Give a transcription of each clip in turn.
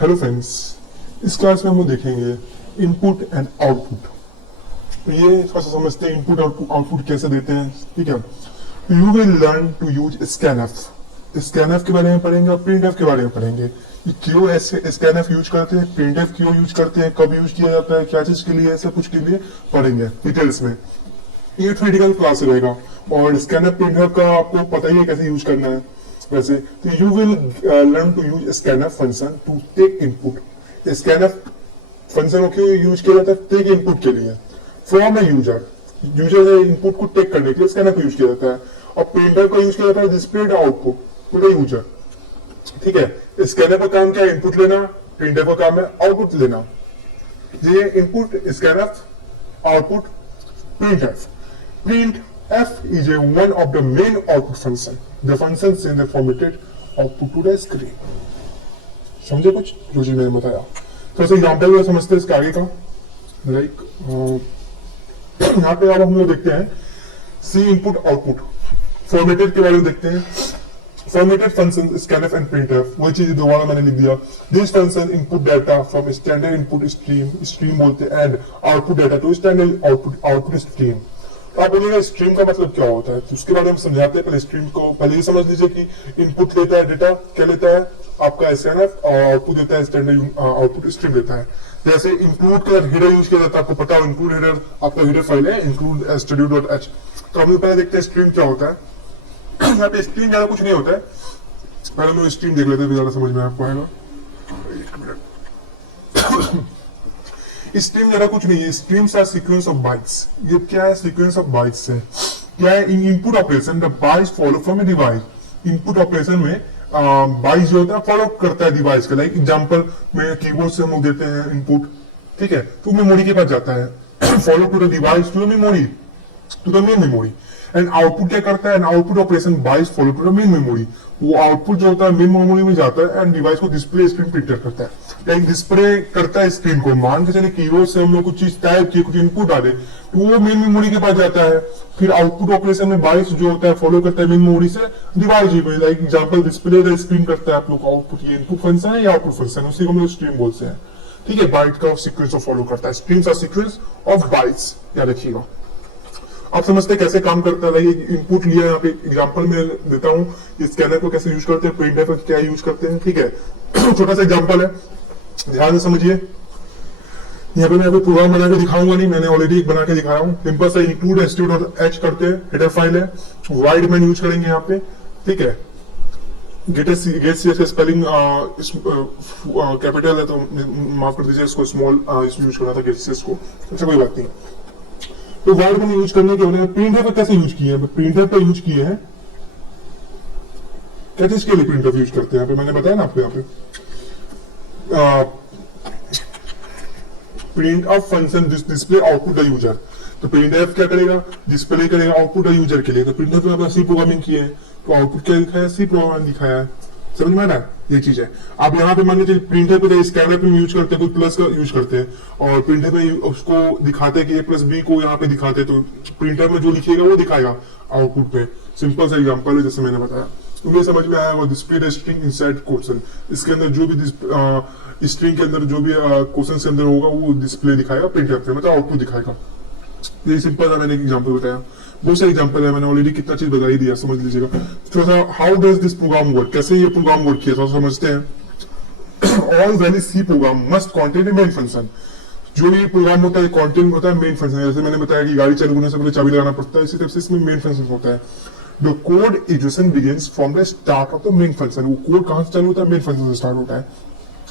Hello friends, इस class में हम लोग देखेंगे इनपुट एंड आउटपुट। तो ये थोड़ा सा समझते हैं इनपुट और आउटपुट कैसे देते हैं। ठीक है, you will learn to use scanf के बारे में पढ़ेंगे और प्रिंटएफ के बारे में पढ़ेंगे कि क्यों ऐसे स्कैनएफ यूज करते हैं, प्रिंटएफ क्यों यूज करते हैं, कब यूज किया जाता है, क्या चीज के लिए, ऐसे कुछ के लिए पढ़ेंगे डिटेल्स में। ये थ्योरेटिकल क्लास रहेगा और स्कैनएफ प्रिंटएफ का आपको पता ही है कैसे यूज करना है। वैसे तो you will learn to use scanf function to take input. Scanf function को क्यों यूज किया जाता है? टेक इनपुट के लिए फ्रॉम ए यूजर से इनपुट को टेक करने के लिए स्कैनएफ को यूज किया जाता है। और प्रिंटर का यूज किया जाता है display output to the user. ठीक है, स्कैनएफ का काम क्या है? इनपुट लेना। प्रिंटर का काम है आउटपुट लेना। ये input scanf, output printf. Printf is one of the main output function. The function send the formatted output to the screen. समझे कुछ जो जी मैंने बताया? थोड़ा सा एग्जाम्पल में समझते हैं इसके आगे का। लाइक यहाँ पे अब हम लोग देखते हैं सी इनपुट आउटपुट फॉर्मेटेड के बारे में देखते हैं। Formatted function scanf and printf, वही चीज दोबारा मैंने लिख दिया। This function input data from standard input stream बोलते हैं and output data to standard output stream। तो आप बोलिएगा स्ट्रीम का मतलब क्या होता है, तो उसके बारे में समझाते हैं। पहले स्ट्रीम को पहले ये समझ लीजिए कि इनपुट लेता है डेटा, क्या लेता है आपका स्कैनफ, और आउटपुट देता है स्टैंडर्ड आउटपुट स्ट्रीम देता है। जैसे इंक्लूड का हेडर यूज किया जाता है, आपको पता हो इंक्लूड हेडर आपका हेडर फाइल है इंक्लूड stdio.h। तो हम लोग पहले देखते हैं स्ट्रीम क्या होता है। यहाँ पे स्ट्रीम ज्यादा कुछ नहीं होता है, पहले हम लोग स्ट्रीम देख लेते हैं, ज्यादा समझ में आपको आएगा। स्ट्रीम ज्यादा कुछ नहीं है, streams are sequence of bytes. ये क्या है? सीक्वेंस ऑफ बाइट्स है। क्या है? In input operation the bytes follow from a device. Input operation में बाइट्स जो होता है फॉलो करता है डिवाइस का। लाइक एग्जांपल में कीबोर्ड से हम लोग देते हैं इनपुट, ठीक है, तो मेमोरी के पास जाता है। Follow to the device to the memory, to the main memory. And output क्या करता है? And output operation bytes follow to the main memory. वो आउटपुट जो होता है मेन मेमोरी में जाता है एंड डिवाइस को डिस्प्ले स्क्रीन प्रिंटर करता है। लाइक डिस्प्ले करता है स्क्रीन को। मान के चले कीबोर्ड से हम लोग कुछ चीज टाइप किए, कुछ इनपुट डाले, तो वो मेन मेमोरी के पास जाता है। फिर आउटपुट ऑपरेशन में बाइट्स जो होता है फॉलो करता है मेन मेमोरी से डिवाइस में। Like example display the screen करता है आप लोग आउटपुट। ये इनपुट फंक्शन है या आउटपुट फंक्शन है, उसी को हम लोग स्ट्रीम बोलते हैं। ठीक है, बाइट का सीक्वेंस को फॉलो करता है। Streams are sequence of bytes, याद रखिएगा। आप समझते हैं कैसे काम करता है। लाइक इनपुट लिया, यहाँ पे एग्जांपल में देता हूँ स्कैनर को कैसे यूज करते हैं, प्रिंटर को क्या यूज करते हैं। ठीक है, छोटा सा एग्जांपल है, ध्यान से समझिए। यहाँ पे मैं अभी प्रोग्राम बना के दिखाऊंगा नहीं, मैंने ऑलरेडी एक बना के दिखाया हूँ। सिंपल सा इंक्लूड stdio.h करते हैं, हेडर फाइल है, वाइड मैन यूज करेंगे यहाँ पे। ठीक है, गेट सी का स्पेलिंग कैपिटल है तो माफ कर दीजिए, इसको स्मॉल यूज करना था गेट सी को। अच्छा कोई बात नहीं। तो वाइड मैन यूज करने के लिए प्रिंटर पर कैसे यूज किए हैं? प्रिंटर पर यूज किए हैं, क्या चीज के लिए प्रिंटर यूज करते हैं? यहाँ पे मैंने बताया ना आपको। यहाँ पे print of function display output the user. तो प्रिंट एफ क्या करेगा? डिस्प्ले करेगा आउटपुट द यूजर के लिए। तो प्रिंटर पे सी प्रोग्रामिंग की है, तो आउटपुट क्या दिखाया? सी प्रोग्राम दिखाया है। समझ में आ रहा है? ये चीज है। आप यहाँ पे मान लीजिए प्रिंटर पे स्कैनर पे यूज करते हैं, कोई प्लस का यूज करते हैं और प्रिंटर पे उसको दिखाते हैं कि ए प्लस बी को यहाँ पे दिखाते हैं, तो प्रिंटर में जो लिखेगा वो दिखाएगा आउटपुट पे। सिंपल सा एग्जांपल है जैसे मैंने बताया। तुम्हें समझ में आया? वो display the string inside question. इसके अंदर जो भी स्ट्रिंग के अंदर जो भी क्वेश्चन के अंदर होगा वो डिस्प्ले दिखाएगा प्रिंटर पे, मतलब आउटपुट दिखाएगा। ये सिंपल सा मैंने एक एग्जांपल बताया। बहुत सारे एग्जांपल है, मैंने ऑलरेडी कितना चीज बता ही दिया, समझ लीजिएगा। थोड़ा सा how does this program work, कैसे ये प्रोग्राम वर्क किया थोड़ा समझते हैं। All value C program must contain a main function. जो भी प्रोग्राम होता है कंटेंट होता है मेन फंक्शन। जैसे मैंने बताया कि गाड़ी चालू होने से पहले चाबी लगाना पड़ता है, इसी तरह से इसमें मेन फंक्शन होता है। The code execution begins from the start of the main function. वो कोड कहां से चालू होता है? मेन फंक्शन से स्टार्ट होता है।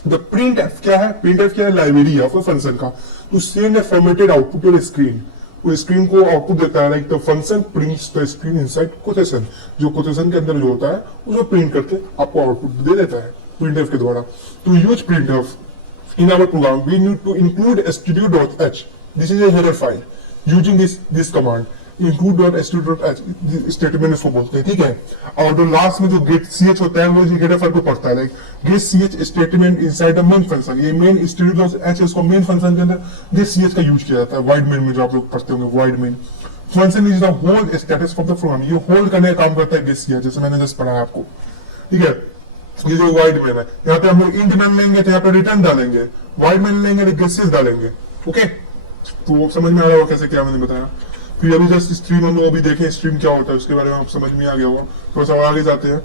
द प्रिंट एफ क्या है? प्रिंट एफ क्या है? लाइब्रेरी है ऑफ फंक्शन का। To send a formatted output to the screen. वो स्क्रीन को आउटपुट देता है। Like the function prints the screen inside quotation. जो कोटेशन के अंदर जो होता है उसको प्रिंट करके आपको आउटपुट दे देता है प्रिंटफ के द्वारा। To use printf in our program we need to include stdio.h. this is a header file. using this command include.stdio.h statement इसको बोलते हैं। ठीक है, और जो लास्ट में जो get ch होता है वो हेडर फाइल को पढ़ता है। Like get ch statement inside the main function. ये मेन stdio.h इसको मेन फंक्शन के अंदर get ch का यूज किया जाता है। वाइड मेन में जो आप लोग पढ़ते होंगे, void main function is the hold status of the program. ये होल्ड करने का काम करता है get ch, जैसे मैंने जस्ट पढ़ा है आपको। ठीक है, ये जो वाइड मैन है, यहाँ पे हम लोग इंट मैन लेंगे तो यहाँ पे रिटर्न डालेंगे, वाइड मैन लेंगे तो गेसेस डालेंगे। ओके, तो समझ में आ रहा होगा कैसे क्या मैंने बताया। फिर अभी जस्ट स्ट्रीम हम लोग अभी देखें स्ट्रीम क्या होता है, उसके बारे में आप समझ में आ गया होगा। थोड़ा सा और आगे जाते हैं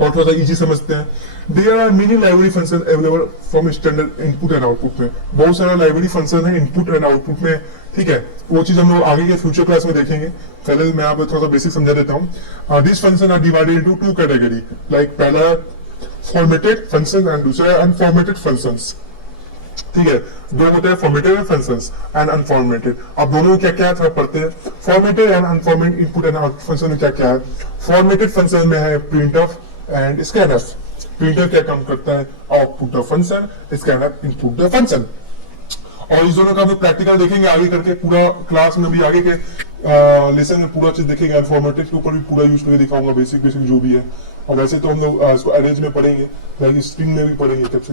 और थोड़ा सा इजी समझते हैं। There are many library function available from standard input and output में। बहुत सारा लाइब्रेरी फंक्शन है इनपुट एंड आउटपुट में, ठीक है। वो चीज हम लोग आगे के फ्यूचर क्लास में देखेंगे। पहले मैं आपको थोड़ा सा बेसिक समझा देता हूँ। This function are divided into two category, like पहला फॉर्मेटेड फंक्शन एंड दूसरा अनफॉर्मेटेड फंक्शंस, ठीक है। दो होते हैं फॉर्मेटेड फंक्शंस एंड अनफॉर्मेटेड। अब दोनों में क्या क्या है पढ़ते हैं। Formatted and unformatted input and output function में क्या क्या है। फॉर्मेटेड फंक्शन में है प्रिंटफ एंड स्कैनफ। प्रिंटर क्या काम करता है, output the function, scanf input the function. और इस दोनों का भी प्रैक्टिकल देखेंगे आगे करके, पूरा क्लास में भी आगे के लेसन में पूरा चीज देखेंगे। अनफॉर्मेटेड के ऊपर भी पूरा यूज करके दिखाऊंगा, बेसिक बेसिक जो भी है। और वैसे तो हम लोग इसको अरेंज में पढ़ेंगे, लाइक स्ट्रिंग में भी पढ़ेंगे तब से।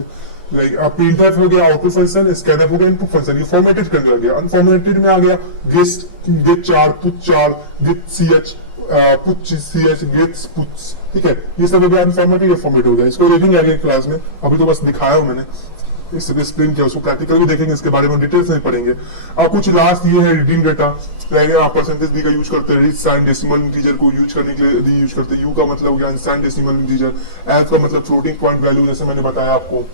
लाइक प्रिंटफ हो गया आउटपुट फंक्शन, स्कैनफ हो गया इनपुट फंक्शन, ये फॉर्मेटेड के अंदर गया। अनफॉर्मेटेड में आ गया gate char, put char, get ch, put ch, gets puts, ठीक है। ये सब हो गया अनफॉर्मेटेड या फॉर्मेटेड हो गया। इसको देखेंगे आगे क्लास में, अभी तो बस दिखाया हूं मैंने, इससे एक्सप्लेन किया। उसको प्रैक्टिकल भी देखेंगे, इसके बारे में डिटेल्स में पढ़ेंगे। और कुछ लास्ट ये है रिडीम डेटा, परसेंटेज भी का यूज करते हैं, रिच साइन डेसिमल इंटीजर को यूज करने के लिए भी यूज करते हैं। यू का मतलब हो गया अनसाइन डेसिमल इंटीजर, एफ का मतलब फ्लोटिंग पॉइंट वैल्यू, जैसे मैंने बताया आपको।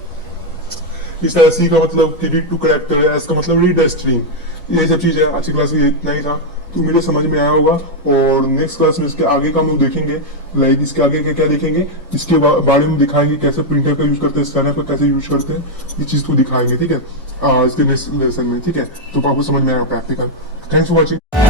इस तरह सी का मतलब रीड टू करेक्टर, एस का मतलब रीड स्ट्रिंग। ये सब चीजें आज की क्लास में इतना ही था, तो मेरे समझ में आया होगा। और नेक्स्ट क्लास में इसके आगे का हम लोग देखेंगे, लाइक इसके आगे क्या क्या देखेंगे, इसके बारे में दिखाएंगे कैसे प्रिंटर का यूज करते हैं, स्कैनर का कैसे यूज करते हैं, ये चीज को दिखाएंगे, ठीक है, इसके नेक्स्ट लेसन में, ठीक है। तो आपको समझ में आएगा प्रैक्टिकल। Thanks for watching.